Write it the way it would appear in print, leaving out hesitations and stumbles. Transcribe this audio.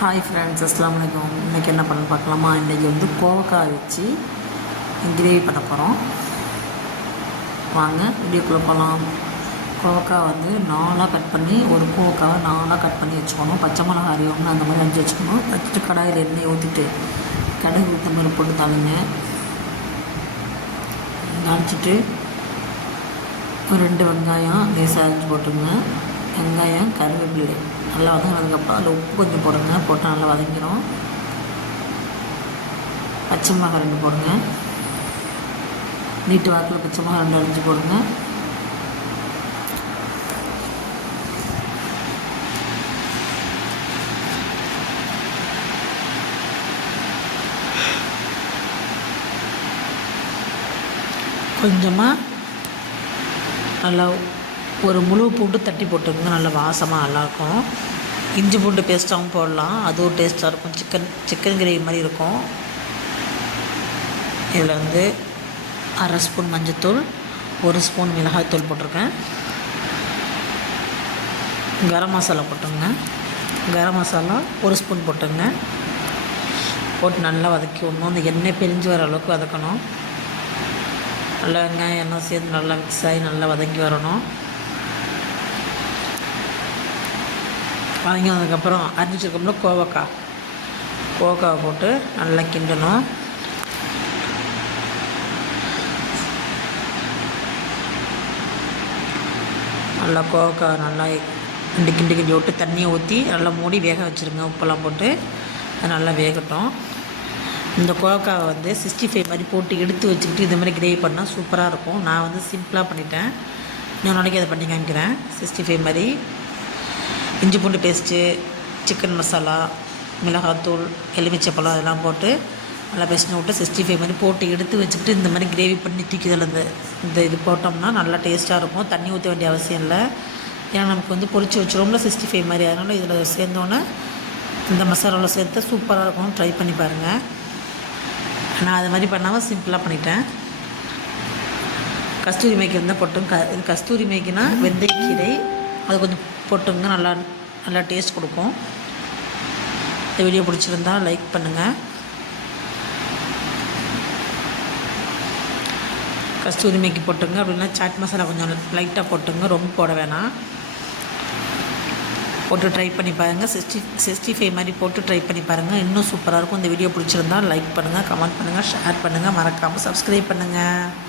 Hi friends, அஸ்ஸலாமு அலைக்கும். இன்றைக்கி என்ன பண்ண பார்க்கலாமா? இன்றைக்கி கோவக்காய் வச்சு கிரேவி பண்ண போகிறோம். வாங்க வீடியோக்குள்ளே போகலாம். கோவக்காய் நாலாக கட் பண்ணி, ஒரு கோவக்காவை நாலாக கட் பண்ணி வச்சுக்கணும். பச்சை மிளகா ஒன்று அந்த மாதிரி அரிஞ்சு வச்சுக்கணும். வச்சுட்டு கடாயில் எண்ணெய் ஊற்றிட்டு கடுகு ஊற்ற போட்டு தாளிங்க. தாளிச்சிட்டு ஒரு 2 வெங்காயம் லேசாக அரிஞ்சு போட்டுங்க. வெங்காயம் கருவேப்பிலை நல்லா வதங்கினதுக்கப்புறம் அதில் உப்பு கொஞ்சம் போடுங்க. போட்டு நல்லா வதங்கிடும். பச்சை மிளகாய் 2 போடுங்க. நீட்டு வாக்கில் பச்சை மிளகாய் 2 அரிஞ்சு போடுங்க. கொஞ்சமாக நல்லா ஒரு முழு பூண்டு தட்டி போட்டுங்க. நல்லா வாசமாக நல்லாயிருக்கும். இஞ்சி பூண்டு பேஸ்ட்டாகவும் போடலாம், அது ஒரு டேஸ்ட்டாக இருக்கும். சிக்கன் கிரேவி மாதிரி இருக்கும். இதில் 1/2 ஸ்பூன் மஞ்சத்தூள், 1 ஸ்பூன் மிளகாய்த்தூள் போட்டிருக்கேன். கரம் மசாலா போட்டுங்க. கரம் மசாலா 1 ஸ்பூன் போட்டுங்க. போட்டு நல்லா வதக்கி விடணும். அந்த எண்ணெய் பிரிஞ்சு வர அளவுக்கு வதக்கணும். நல்லா வெங்காயம் எண்ணெய் சேர்ந்து நல்லா மிக்ஸ் ஆகி நல்லா வதங்கி வரணும். வதங்கி வந்ததுக்கப்புறம் அரிஞ்சிருக்கோம்னா கோவக்காவை போட்டு நல்லா கிண்டணும். நல்லா கோவக்காய் நல்லா கிண்டி விட்டு தண்ணியை ஊற்றி நல்லா மூடி வேக வச்சுருங்க. உப்பெல்லாம் போட்டு அது நல்லா வேகட்டும். இந்த கோவக்காவை 65 மாதிரி போட்டு எடுத்து வச்சுக்கிட்டு இந்த மாதிரி கிரேவி பண்ணால் சூப்பராக இருக்கும். நான் சிம்பிளாக பண்ணிட்டேன். இன்னொரு நாளைக்கு அதை பண்ணி காமிக்கிறேன். 65 மாதிரி இஞ்சி பூண்டு பேஸ்ட்டு, சிக்கன் மசாலா, மிளகாத்தூள், எலுமிச்சப்பழம் அதெல்லாம் போட்டு நல்லா பேஸ்ட் விட்டு 65 மாதிரி போட்டு எடுத்து வச்சுக்கிட்டு இந்த மாதிரி கிரேவி பண்ணி தூக்கி இந்த இது போட்டோம்னா நல்லா டேஸ்ட்டாக இருக்கும். தண்ணி ஊற்ற வேண்டிய அவசியம் இல்லை. ஏன்னா நமக்கு பொரிச்சு வச்சுருவோம்ல 65 மாதிரி. அதனால் இதில் சேர்ந்தோன்னே இந்த மசாலாவில் சேர்த்து சூப்பராக இருக்கும். ட்ரை பண்ணி பாருங்கள். நான் அது மாதிரி பண்ணாமல் சிம்பிளாக பண்ணிட்டேன். கஸ்தூரி மேய்க்கு இருந்தால் போட்டுங்க. இது கஸ்தூரி மேய்க்குனா வெந்தயக்கீரை, அது கொஞ்சம் போட்டுங்க. நல்லா டேஸ்ட் கொடுக்கும். இந்த வீடியோ பிடிச்சிருந்தா லைக் பண்ணுங்கள். கஸ்தூரி மேய்க்கு போட்டுங்க. அப்படின்னா சாட் மசாலா கொஞ்சம் லைட்டாக போட்டுங்க, ரொம்ப போட வேணாம். போட்டு ட்ரை பண்ணி பாருங்கள். 65 மாதிரி போட்டு ட்ரை பண்ணி பாருங்கள். இன்னும் சூப்பராக இருக்கும். இந்த வீடியோ பிடிச்சிருந்தால் லைக் பண்ணுங்கள், கமெண்ட் பண்ணுங்கள், ஷேர் பண்ணுங்கள். மறக்காமல் சப்ஸ்கிரைப் பண்ணுங்கள்.